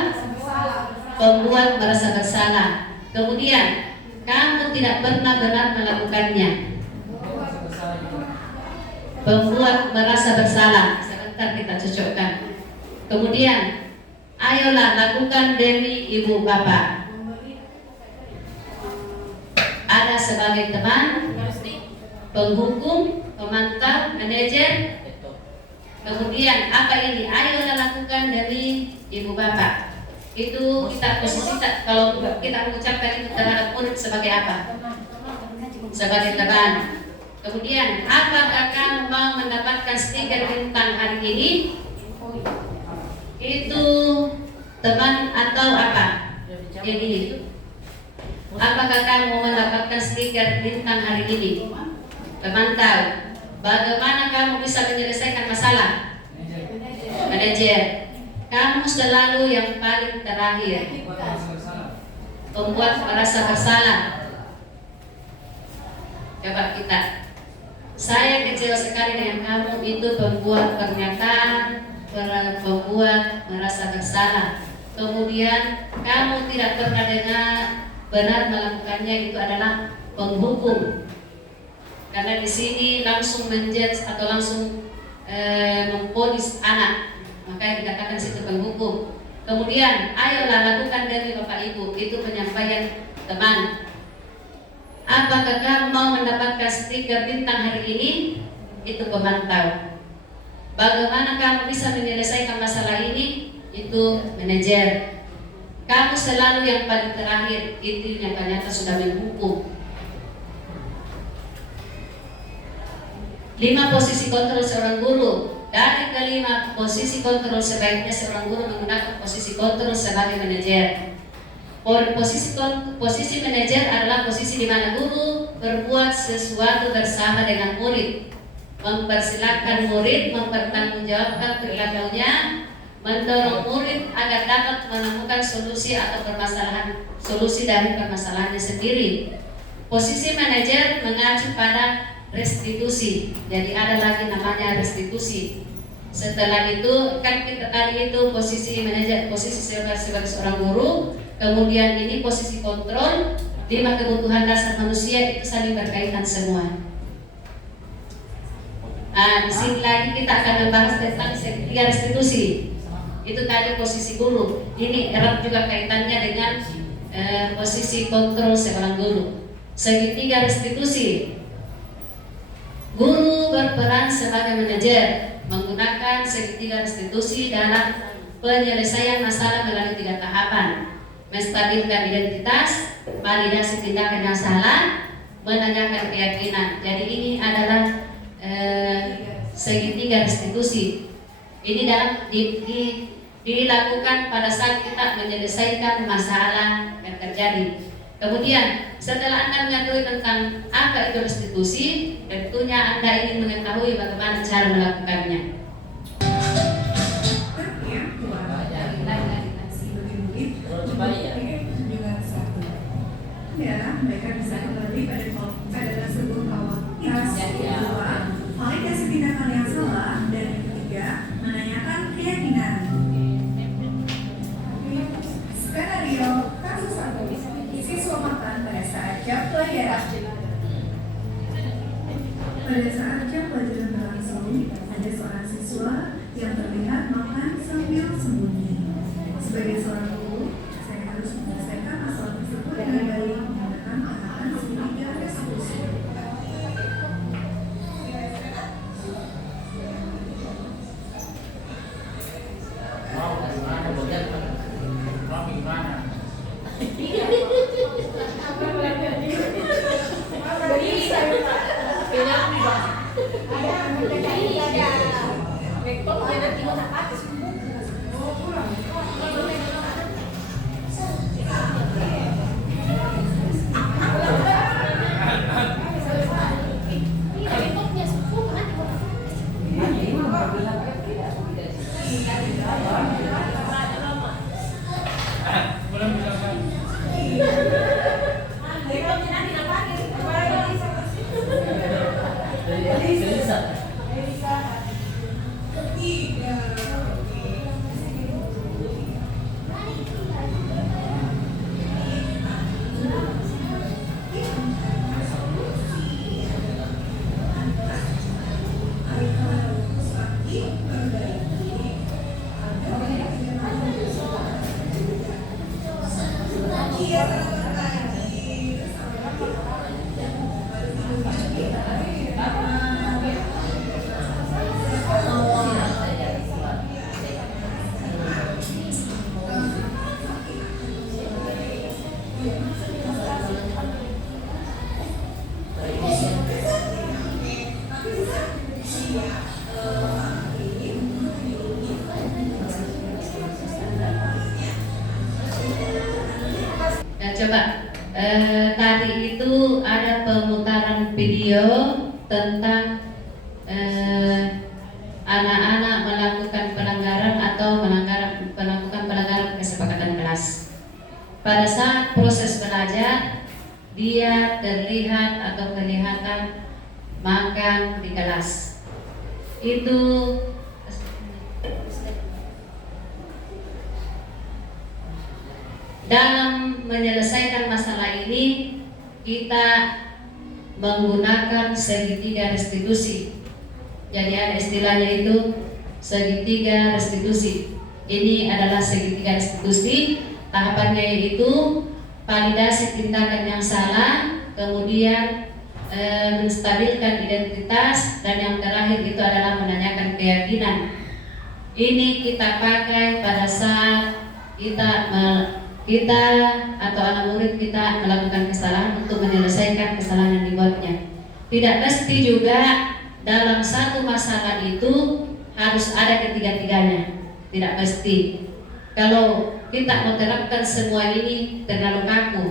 pembuat merasa bersalah. Kemudian kamu tidak pernah benar melakukannya. Pembuat merasa bersalah. Sebentar kita cocokkan. Kemudian, ayolah lakukan demi ibu bapak. Ada sebagai teman, penghukum, pemantau, manajer. Kemudian apa ini? Ayolah lakukan demi ibu bapak. Itu kita posisi kalau kita mengucapkan itu terhadap murid sebagai apa? Sebagai teman. Kemudian apakah kamu mau mendapatkan stiker bintang hari ini? Itu teman atau apa? Jadi apakah kamu mau mendapatkan stiker bintang hari ini? Pemantau. Bagaimana kamu bisa menyelesaikan masalah? Manajer. Kamu selalu yang paling terakhir. Membuat merasa bersalah. Coba kita. Saya kecewa sekali dengan kamu, itu pembuat pernyataan, pembuat merasa bersalah. Kemudian kamu tidak pernah benar melakukannya, itu adalah penghukum. Karena di sini langsung menjudge atau langsung memponis anak. Maka dikatakan situ penghukum. Kemudian ayolah lakukan dari Bapak Ibu, itu penyampaian teman. Apakah kamu mau mendapatkan stiker bintang hari ini? Itu pemantau. Bagaimana kamu bisa menyelesaikan masalah ini? Itu manajer. Kamu selalu yang paling terakhir, itu nyata-nyata sudah menghukum. 5 posisi kontrol seorang guru. Dari kelima posisi kontrol sebaiknya seorang guru menggunakan posisi kontrol sebagai manajer. Posisi manajer adalah posisi di mana guru berbuat sesuatu bersama dengan murid, mempersilahkan murid mempertanggungjawabkan perilakunya, mendorong murid agar dapat menemukan solusi atau solusi dari permasalahannya sendiri. Posisi manajer mengacu pada restitusi. Jadi ada lagi namanya restitusi. Setelah itu kan kita tadi itu posisi manajer, posisi sebagai seorang guru, kemudian ini posisi kontrol. 5 kebutuhan dasar manusia itu saling berkaitan semua. Di sini lagi kita akan membahas tentang segitiga restitusi. Itu tadi posisi guru. Ini erat juga kaitannya dengan posisi kontrol seorang guru. Segitiga restitusi. Guru berperan sebagai manajer, menggunakan segitiga restitusi dalam penyelesaian masalah melalui 3 tahapan: menstabilkan identitas, validasi tindakan yang salah, menanyakan keyakinan. Jadi ini adalah segitiga restitusi. Ini dilakukan pada saat kita menyelesaikan masalah yang terjadi. Kemudian setelah Anda mengetahui tentang apa itu restitusi, tentunya Anda ingin mengetahui bagaimana cara melakukannya. Ya, mereka bisa kembali pada sebuah kualitas. Kedua, validasi tindakan yang salah. Dan yang ketiga, menanyakan keyakinan. Skenario kasus 1, siswa makan pada saat jam pelajaran. Pada saat jam pelajaran berlangsung, ada seorang siswa yang terlihat makan sambil sembunyi. Sebagai seorang guru, saya harus menyelesaikan masalah tersebut dengan baik menggunakan tahapan segitiga restitusi. Coba tadi itu ada pemutaran video tentang anak-anak melakukan pelanggaran atau melakukan pelanggaran kesepakatan kelas. Pada saat proses belajar, dia terlihat atau kelihatan makan di kelas. Itu dalam menyelesaikan masalah ini kita menggunakan segitiga restitusi. Jadi ada istilahnya itu segitiga restitusi. Ini adalah segitiga restitusi. Tahapannya yaitu validasi tindakan yang salah, kemudian menstabilkan identitas, dan yang terakhir itu adalah menanyakan keyakinan. Ini kita pakai pada saat kita atau anak murid kita melakukan kesalahan untuk menyelesaikan kesalahan yang dibuatnya. Tidak mesti juga dalam satu masalah itu harus ada ketiga-tiganya. Tidak pasti. Kalau kita mau terapkan semua ini terlalu kaku.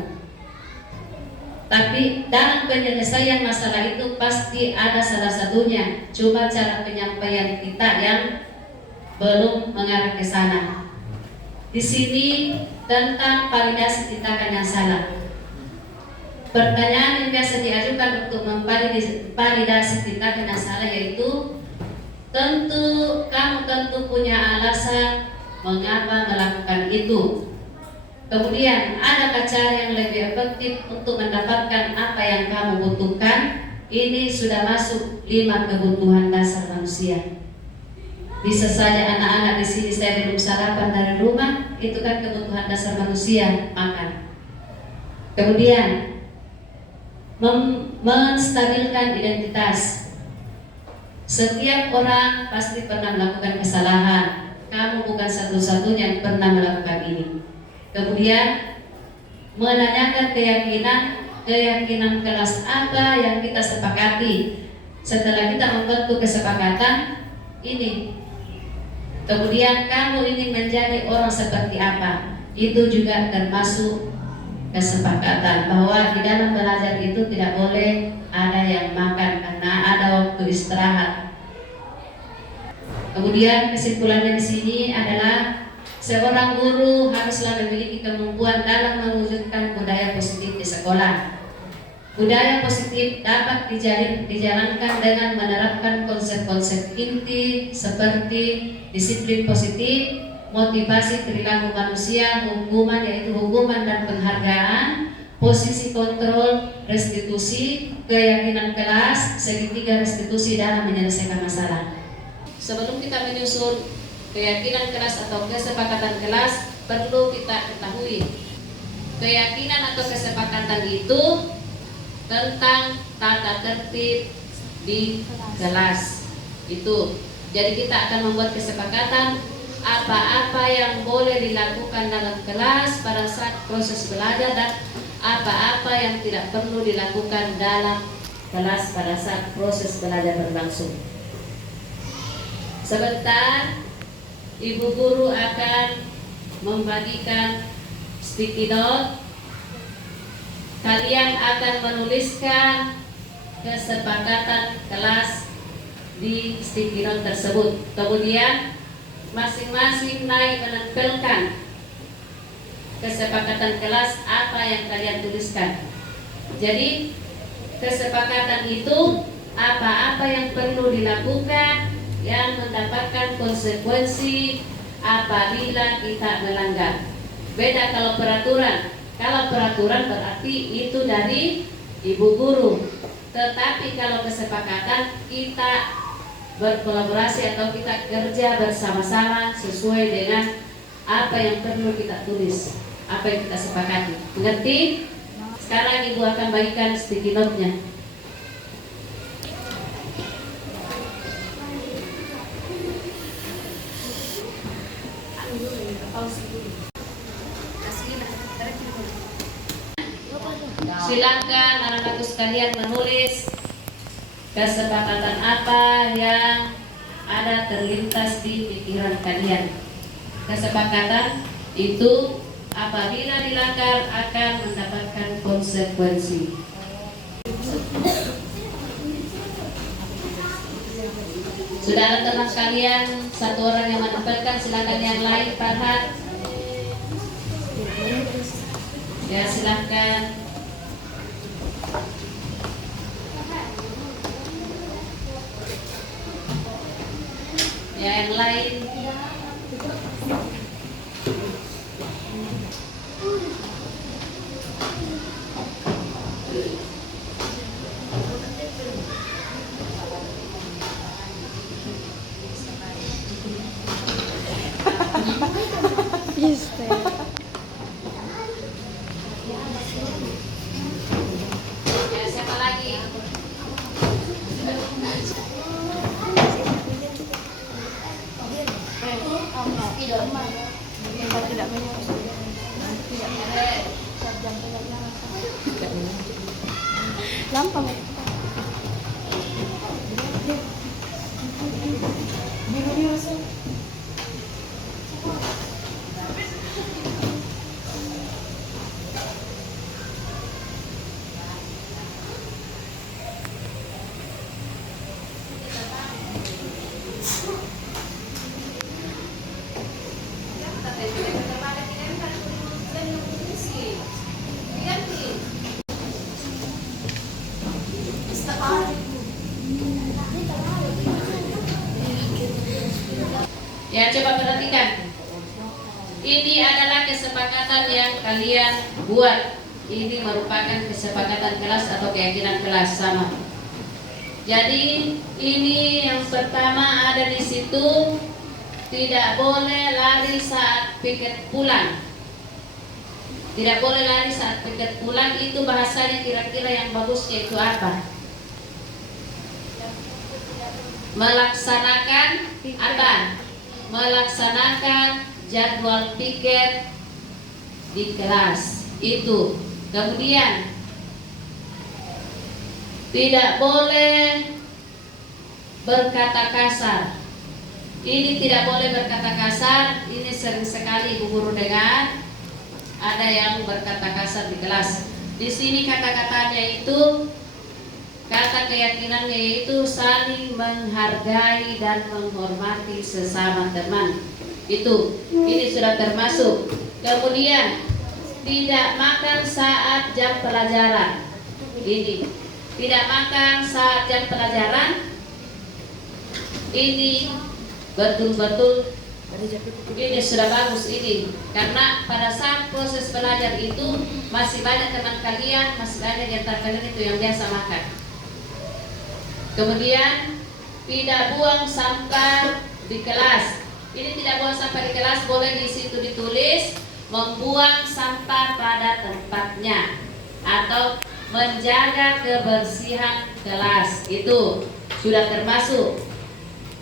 Tapi dalam penyelesaian masalah itu pasti ada salah satunya. Cuma cara penyampaian kita yang belum mengarah ke sana. Di sini tentang validasi tindakan yang salah. Pertanyaan yang biasa diajukan untuk memvalidasi tindakan yang salah yaitu, kamu tentu punya alasan mengapa melakukan itu. Kemudian, adakah cara yang lebih efektif untuk mendapatkan apa yang kamu butuhkan? Ini sudah masuk 5 kebutuhan dasar manusia. Bisa saja anak-anak di sini saya belum sarapan dari rumah, itu kan kebutuhan dasar manusia, makan. Kemudian, menstabilkan identitas. Setiap orang pasti pernah melakukan kesalahan. Kamu bukan satu-satunya yang pernah melakukan ini. Kemudian menanyakan keyakinan kelas apa yang kita sepakati setelah kita membentuk kesepakatan ini. Kemudian kamu ingin menjadi orang seperti apa? Itu juga termasuk kesepakatan bahwa di dalam belajar itu tidak boleh ada yang makan karena ada waktu istirahat. Kemudian kesimpulannya di sini adalah seorang guru haruslah memiliki kemampuan dalam mewujudkan budaya positif di sekolah. Budaya positif dapat dijalankan dengan menerapkan konsep-konsep inti seperti disiplin positif, motivasi perilaku manusia, hukuman yaitu hukuman dan penghargaan, posisi kontrol, restitusi, keyakinan kelas, segitiga restitusi dalam menyelesaikan masalah. Sebelum kita menyusun keyakinan kelas atau kesepakatan kelas, perlu kita ketahui keyakinan atau kesepakatan itu tentang tata tertib di kelas itu. Jadi kita akan membuat kesepakatan apa-apa yang boleh dilakukan dalam kelas pada saat proses belajar dan apa-apa yang tidak perlu dilakukan dalam kelas pada saat proses belajar berlangsung. Sebentar, Ibu Guru akan membagikan sticky note. Kalian akan menuliskan kesepakatan kelas di sticky note tersebut. Kemudian masing-masing naik menempelkan kesepakatan kelas apa yang kalian tuliskan. Jadi kesepakatan itu apa-apa yang perlu dilakukan yang mendapatkan konsekuensi apabila kita melanggar. Beda kalau peraturan. Kalau peraturan berarti itu dari Ibu Guru. Tetapi kalau kesepakatan kita berkolaborasi atau kita kerja bersama-sama sesuai dengan apa yang perlu kita tulis, apa yang kita sepakati. Mengerti? Sekarang Ibu akan bagikan sticky note-nya. Silakan anak-anakku sekalian menulis kesepakatan apa yang ada terlintas di pikiran kalian. Kesepakatan itu apabila dilanggar akan mendapatkan konsekuensi. Sudah ada teman sekalian, satu orang yang menempelkan, silakan yang lain Farhat. Ya silakan. Ya yang lain. Ya, siapa lagi? Gampang. Ya, coba perhatikan. Ini adalah kesepakatan yang kalian buat. Ini merupakan kesepakatan kelas atau keyakinan kelas sama. Jadi ini yang pertama ada di situ, tidak boleh lari saat piket pulang. Tidak boleh lari saat piket pulang. Itu bahasanya kira-kira yang bagusnya itu apa? Melaksanakan apa? Melaksanakan jadwal piket di kelas itu. Kemudian tidak boleh berkata kasar. Ini tidak boleh berkata kasar. Ini sering sekali Ibu Guru dengar ada yang berkata kasar di kelas. Di sini kata-katanya itu, kata keyakinannya itu saling menghargai dan menghormati sesama teman. Itu, ini sudah termasuk. Kemudian tidak makan saat jam pelajaran. Ini tidak makan saat jam pelajaran. Ini betul-betul ini sudah bagus ini, karena pada saat proses belajar itu masih banyak teman kalian, masih banyak di antara kalian itu yang biasa makan. Kemudian tidak buang sampah di kelas. Ini tidak buang sampah di kelas, boleh di situ ditulis membuang sampah pada tempatnya atau menjaga kebersihan kelas. Itu sudah termasuk.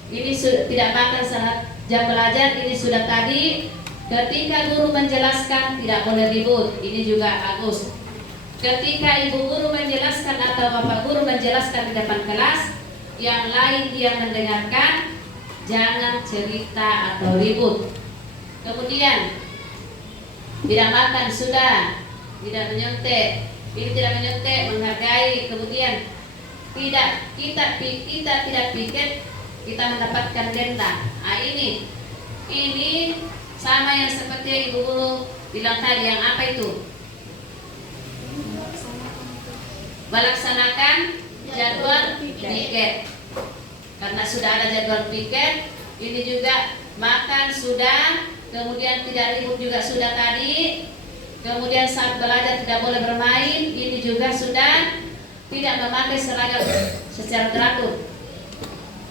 Ini tidak makan saat jam belajar. Ini sudah tadi. Ketika guru menjelaskan tidak boleh ribut. Ini juga bagus. Ketika ibu guru menjelaskan atau bapak guru menjelaskan di depan kelas, yang lain yang mendengarkan, jangan cerita atau ribut. Kemudian tidak makan sudah, tidak menyontek. Ini tidak menyontek, menghargai. Kemudian kita tidak piket, kita mendapatkan denda. Nah, ini sama yang seperti yang Ibu Guru bilang tadi. Yang apa itu? Melaksanakan jadwal piket. Karena sudah ada jadwal piket, ini juga makan sudah. Kemudian tidak ribut juga sudah tadi. Kemudian saat belajar tidak boleh bermain. Ini juga sudah. Tidak memakai seragam secara teratur.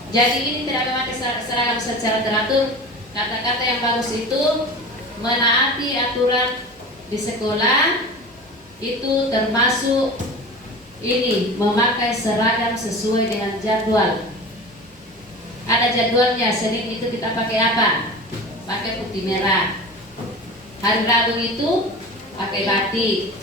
Jadi ini tidak memakai seragam secara teratur. Kata-kata yang bagus itu menaati aturan di sekolah. Itu termasuk ini memakai seragam sesuai dengan jadwal. Ada jadwalnya. Senin itu kita pakai apa? Pakai putih merah. Hari Rabu itu pakai batik.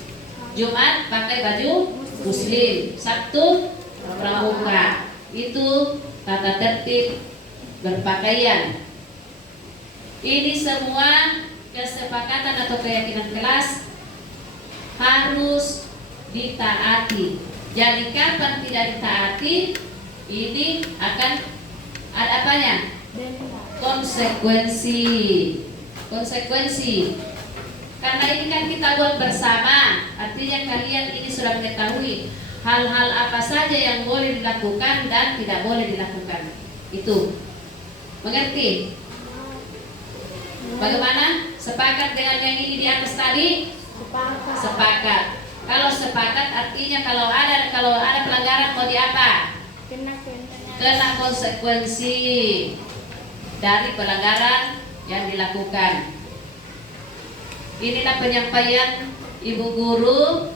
Jumat pakai baju muslim. Sabtu pramuka. Itu tata tertib berpakaian. Ini semua kesepakatan atau keyakinan kelas harus ditaati. Jadi kapan tidak ditaati, ini akan ada apanya? Konsekuensi. Karena ini kan kita buat bersama. Artinya kalian ini sudah mengetahui hal-hal apa saja yang boleh dilakukan dan tidak boleh dilakukan. Itu. Mengerti? Bagaimana? Sepakat dengan yang ini di atas tadi? Sepakat. Kalau sepakat artinya kalau ada pelanggaran mau diapa? Kena konsekuensi dari pelanggaran yang dilakukan. Inilah penyampaian Ibu Guru.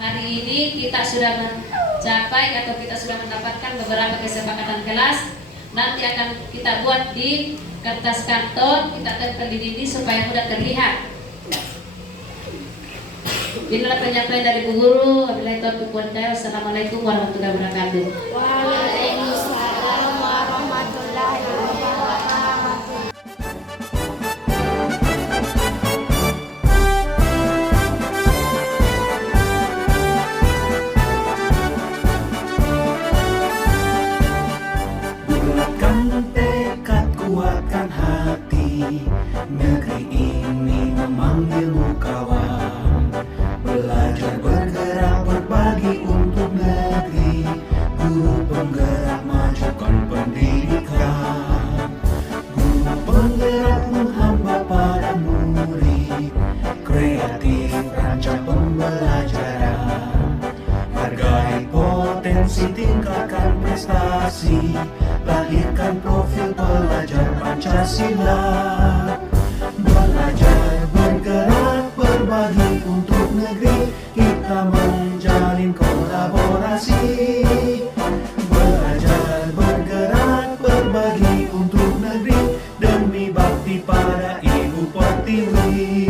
Hari ini kita sudah mencapai atau kita sudah mendapatkan beberapa kesepakatan kelas. Nanti akan kita buat di kertas karton, kita tempel di dinding supaya mudah terlihat. Inilah penyampaian dari Ibu Guru. Wabillahi taufiq wal hidayah. Wassalamualaikum warahmatullahi wabarakatuh. Waalaikumsalam warahmatullahi wabarakatuh. Bulatkan tekad, kuatkan hati. Negeri ini memanggilmu kawan. Belajar, bergerak, berbagi untuk negeri. Guru penggerak, majukan pendidikan. Guru prestasi, lahirkan profil pelajar Pancasila. Belajar, bergerak, berbagi untuk negeri, kita menjalin kolaborasi. Belajar, bergerak, berbagi untuk negeri, demi bakti pada Ibu Pertiwi.